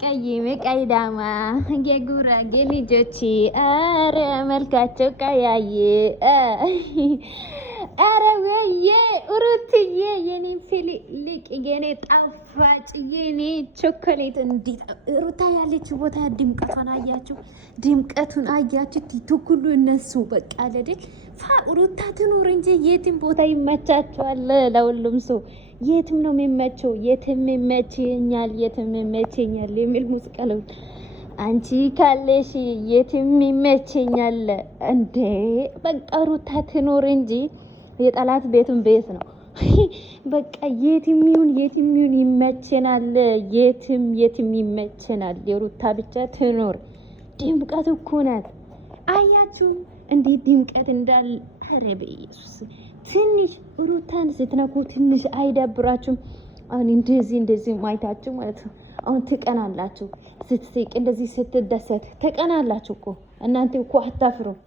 ቀይም ቀይዳማ የጉራጌ ልጆች አረ መልካቸው ቀያይ አረ ወዬ ሩትዬ የኔ ፍልቅልቅ የኔ ጣፋጭ የኔ ቾኮሌት እንዴት ሩታ ያለችው ቦታ ድምቀቷን አያችሁ? ድምቀቱን አያችሁ? ቲክቶክ ሁሉ እነሱ በቃ አይደል ሩታ ትኑር እንጂ የትም ቦታ ይመቻቸዋል። ለሁሉም ሰው የትም ነው የሚመቸው። የትም ይመቸኛል፣ የትም ይመቸኛል የሚል ሙዚቃ ነው። አንቺ ካለሽ የትም ይመቸኛል እንዴ! በቃ ሩታ ትኑር እንጂ የጠላት ቤቱን ቤት ነው። በቃ የትም ይሁን ይመቸናል። የትም ይመቸናል። የሩታ ብቻ ትኑር። ድምቀት እኮ ናት። አያችሁ እንዴት ድምቀት እንዳለ። ኧረ በኢየሱስ ትንሽ ሩታን ስትነኩ ትንሽ አይደብራችሁም? አሁን እንደዚህ ማይታችሁ ማለት ነው። አሁን ትቀናላችሁ። ስትስቅ እንደዚህ ስትደሰት ትቀናላችሁ እኮ እናንተ እኮ አታፍሩም።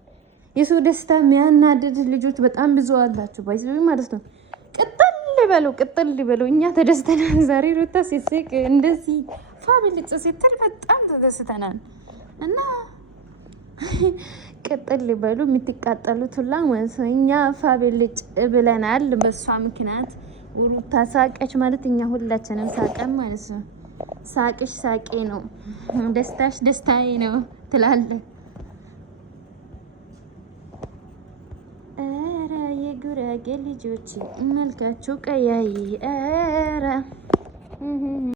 የሰው ደስታ የሚያናድድ ልጆች በጣም ብዙ አላችሁ ባይዘ ማለት ነው። ቅጥል በሉ። እኛ ተደስተናል ዛሬ ሩታ ስትስቅ እንደዚህ ፋብልጭ ስትል በጣም ተደስተናል እና ቅጥል በሉ የምትቃጠሉት ሁላ ማለት ነው። እኛ ፋብልጭ ብለናል በሷ ምክንያት። ሩታ ሳቀች ማለት እኛ ሁላችንም ሳቀን ማለት ነው። ሳቅሽ ሳቄ ነው፣ ደስታሽ ደስታዬ ነው ትላለህ። ኧረ የጉራጌ ልጆች መልካችሁ ቀያይ ኧረ